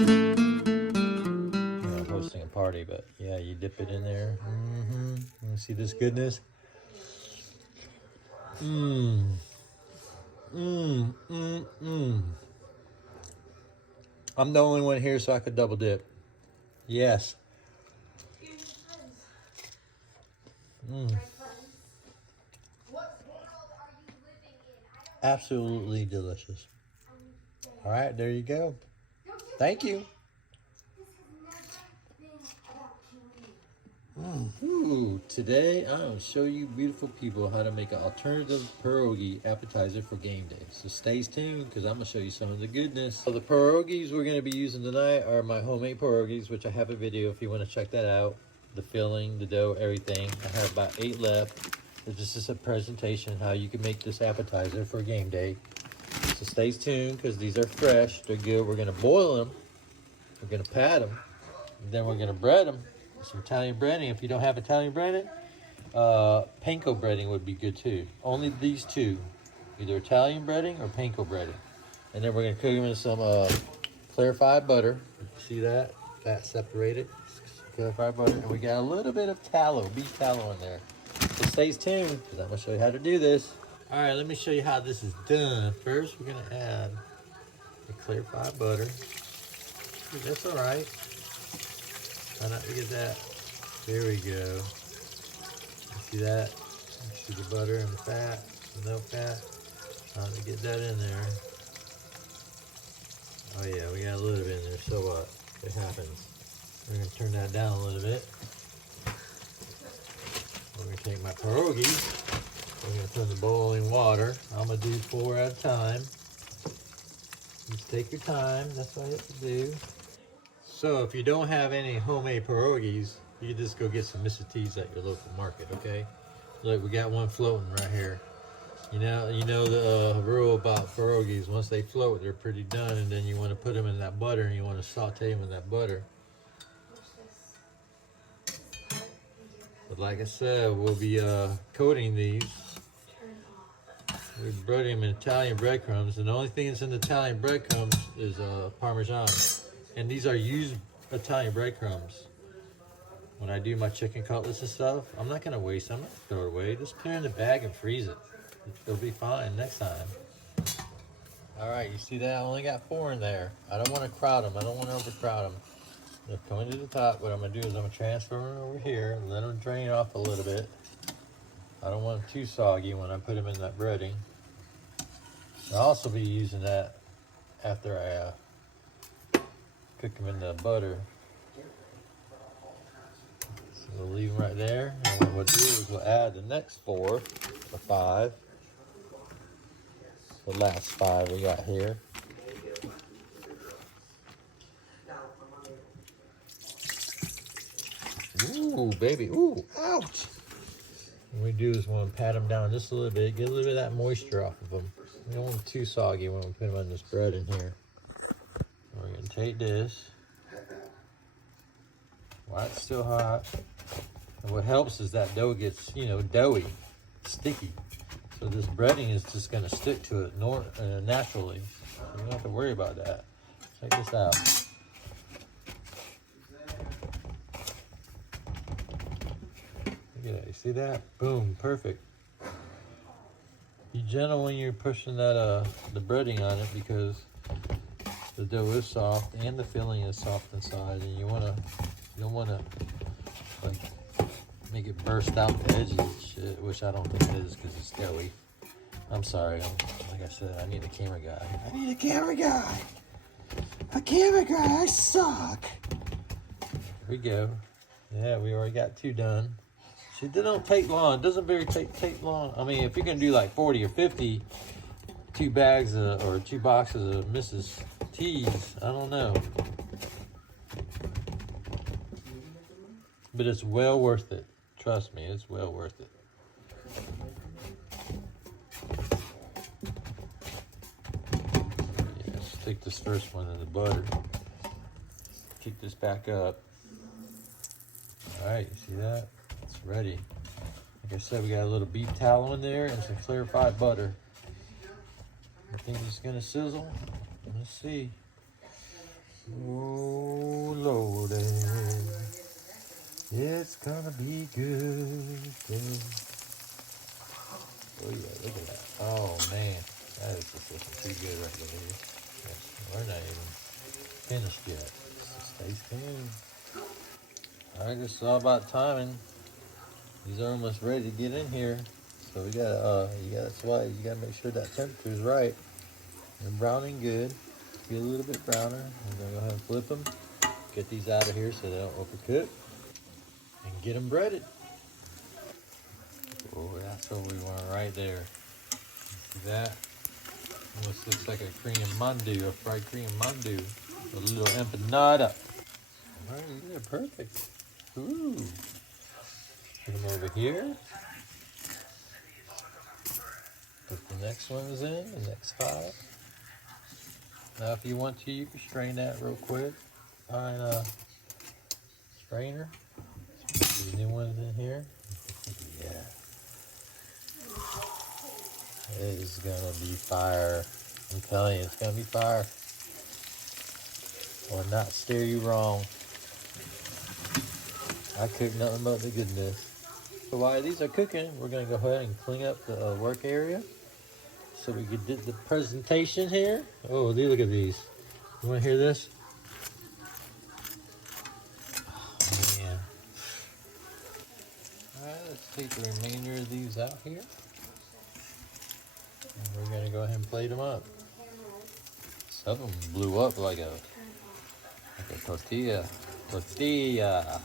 I'm not hosting a party, but yeah, you dip it in there. You see this goodness? I'm the only one here, so I could double dip. Yes. Absolutely delicious. All right, there you go. Thank you. Ooh, today I'm going to show you beautiful people how to make an alternative pierogi appetizer for game day. So stay tuned because I'm going to show you some of the goodness. So the pierogis we're going to be using tonight are my homemade pierogis, which I have a video if you want to check that out. The filling, the dough, everything. I have about 8 left. This is a presentation how you can make this appetizer for game day. So stay tuned because these are fresh. They're good. We're going to boil them. We're going to pat them. And then we're going to bread them. Some Italian breading. If you don't have Italian breading, panko breading would be good too. Only these two, either Italian breading or panko breading. And then we're going to cook them in some clarified butter. See that? Fat separated. Clarified butter. And we got a little bit of tallow, beef tallow in there. So stay tuned because I'm going to show you how to do this. All right, let me show you how this is done. First, we're going to add the clarified butter. That's all right. Try not to get that. There we go. You see that? You see the butter and the fat, the milk fat. Trying to get that in there. Oh yeah, we got a little bit in there. So what? It happens. We're gonna turn that down a little bit. We're gonna take my pierogies. We're gonna put in the boiling water. I'm gonna do 4 at a time. Just take your time. That's what you have to do. So if you don't have any homemade pierogis, you can just go get some Mrs. T's at your local market, okay? Look, we got one floating right here. You know the rule about pierogis, once they float, they're pretty done, and then you want to put them in that butter, and you want to saute them in that butter. But like I said, we'll be coating these. We're breading them in Italian breadcrumbs, and the only thing that's in the Italian breadcrumbs is Parmesan. And these are used Italian breadcrumbs. When I do my chicken cutlets and stuff, I'm not going to waste them. I'm not going to throw it away. Just put it in the bag and freeze it. It'll be fine next time. All right, you see that? I only got 4 in there. I don't want to crowd them. I don't want to overcrowd them. They're coming to the top. What I'm going to do is I'm going to transfer them over here and let them drain off a little bit. I don't want them too soggy when I put them in that breading. I'll also be using that after I cook them in the butter. So we'll leave them right there. And what we'll do is we'll add the next 4 or 5. The last 5 we got here. Ooh, baby. Ooh, ouch. What we do is we'll pat them down just a little bit. Get a little bit of that moisture off of them. We don't want them too soggy when we put them on this bread in here. We're going to take this. While it's still hot. And what helps is that dough gets, doughy, sticky. So this breading is just going to stick to it naturally. So you don't have to worry about that. Check this out. Look at that. You see that? Boom. Perfect. Be gentle when you're pushing that the breading on it because the dough is soft and the filling is soft inside, and you don't want to like make it burst out the edges and shit, which I don't think it is because it's doughy. I'm sorry. Like I said, I need a camera guy. I need a camera guy. A camera guy. I suck. Here we go. Yeah, we already got 2 done. See, they don't take long. It doesn't take long. I mean, if you're gonna do like 40 or 50, 2 bags or 2 boxes of Mrs. T's, I don't know. But it's well worth it. Trust me, it's well worth it. Yeah, let's stick this first one in the butter. Kick this back up. All right, you see that? It's ready. Like I said, we got a little beef tallow in there and some clarified butter. You think it's gonna sizzle? Let's see. Oh, Lordy. It's gonna be good. Oh, yeah, look at that. Oh, man. That is just looking too good right there. Yes, we're not even finished yet. So stay tuned. Alright, it's all about timing. These are almost ready to get in here. So we gotta, that's why you gotta make sure that temperature is right. They're browning good. Be a little bit browner. I'm gonna go ahead and flip them. Get these out of here so they don't overcook. And get them breaded. Oh, that's what we want right there. See that? Almost looks like a Korean mandu, a fried Korean mandu. A little empanada. Alright, they're perfect. Ooh. Put them over here. Put the next ones in, the next 5. Now if you want to, you can strain that real quick. Find a strainer. Put the new ones in here. Yeah. It is gonna be fire. I'm telling you, it's gonna be fire. Will not steer you wrong. I cook nothing but the goodness. So while these are cooking, we're gonna go ahead and clean up the work area so we can do the presentation here. Oh, look at these. You wanna hear this? Oh, man. Alright, let's take the remainder of these out here. And we're gonna go ahead and plate them up. Some of them blew up like a tortilla. Tortilla.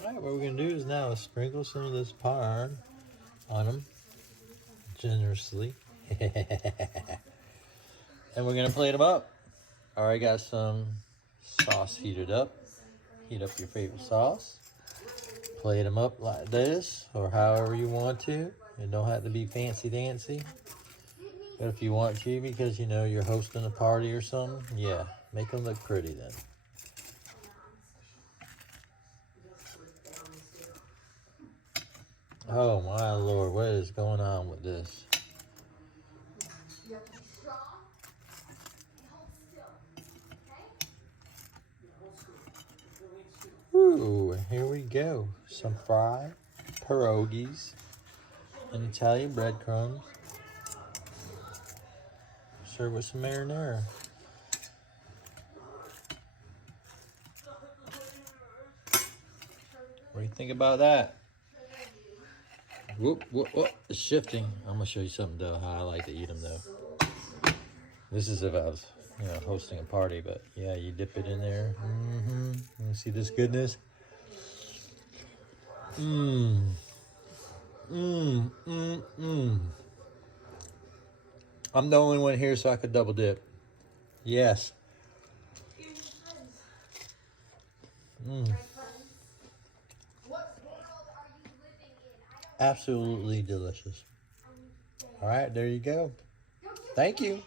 Alright, what we're gonna do is now sprinkle some of this par on them generously. And we're gonna plate them up. Alright, got some sauce heated up. Heat up your favorite sauce. Plate them up like this, or however you want to. It don't have to be fancy dancy. But if you want to, because you know you're hosting a party or something, yeah, make them look pretty then. Oh my Lord, what is going on with this? Ooh, here we go. Some fried pierogis and Italian breadcrumbs. Serve with some marinara. What do you think about that? Whoop, whoop, whoop. It's shifting. I'm gonna show you something though, how I like to eat them though. This is if I was, hosting a party, but yeah, you dip it in there. You see this goodness? I'm the only one here, so I could double dip. Yes. Absolutely delicious. All right, there you go. Thank you.